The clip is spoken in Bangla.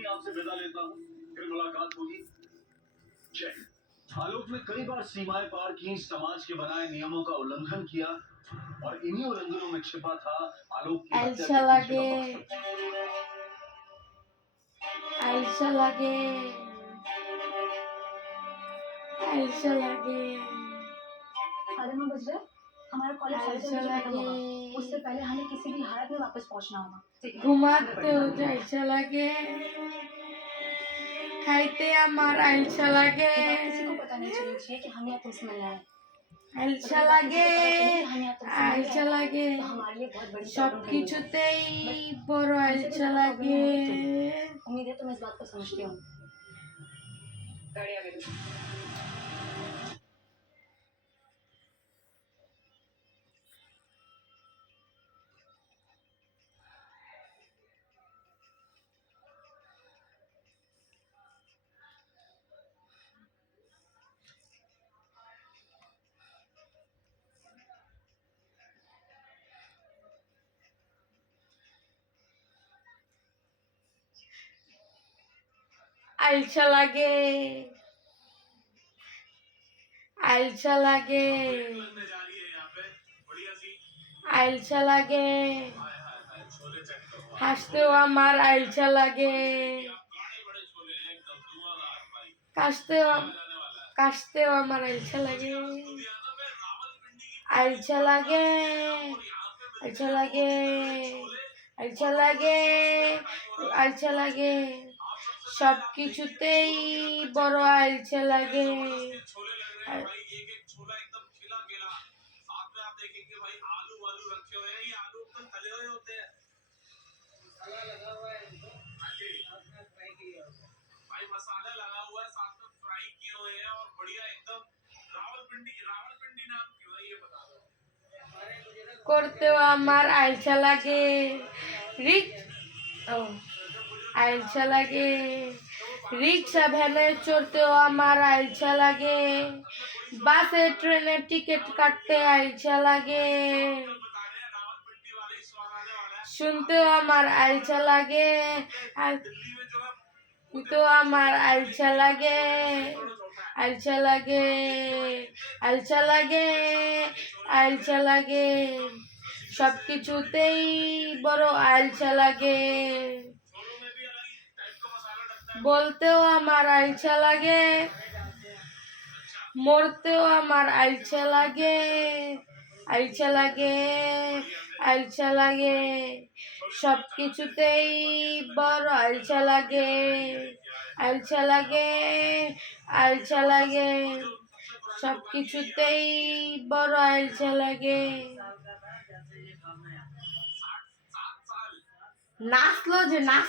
अभी आपसे विदा लेता हूँ, फिर मुलाकात होगी। जय हिंद। आलोक ने कई बार सीमाएं पार की, समाज के बनाए नियमों का उल्लंघन किया और इन्हीं उल्लंघनों में छिपा था आलोक की हत्या के पीछे का साढ़े 9 बज रहे हैं। हमारा कॉलेज 6:30 बजे खत्म होगा। उससे पहले हमें किसी भी हालत में वापस पहुंचना होगा। ঘুমাতেও আইসা লাগে, খাইতে আমার আইসা লাগে, किसी को पता नहीं चलना चाहिए कि हम यहाँ तुमसे मिलने आए हैं। আইসা লাগে, हम यहाँ तुमसे मिलने আইসা आए हैं, লাগে, तो हमारे लिए बहुत बड़ी সব प्रॉब्लम खड़ी होगी। কিছুতেই বড় আইসা লাগে। उम्मीद है तुम इस बात को समझती हो। আইসা লাগে, আইসা লাগে, আইসা লাগে, হাসতেও আমার আইসা লাগে, কাশতেও আমার আইসা লাগে, আইসা লাগে, আইসা লাগে, আইসা লাগে, আইসা লাগে, সব কিছুতেই বড় আইসা লাগে। मसाला लगा हुआ है, साथ में फ्राई किए हुए हैं और बढ़िया एकदम रावलपिंडी नाम क्यों है ये बता दो। করতেও আমার আইসা লাগে, আইসা লাগে, রিক্সা ভ্যানে চড়তেও আমার আইসা লাগে, বাসে ট্রেনে টিকিট কাটতে আইসা লাগে, শুনতেও আমার আইসা লাগে, তো আমার আইসা লাগে, আইসা লাগে, আইসা লাগে, আইসা লাগে, সব কিছুতেই বড় আইসা লাগে। বলতেও আমার আইসা লাগে, মরতেও আমার আইসা লাগে, আইসা লাগে, আইসা লাগে, সব কিছুতেই বড় আইসা লাগে, আইসা লাগে, আইসা লাগে, সব কিছুতেই বড় আইসা লাগে। নাচলো যে নাচ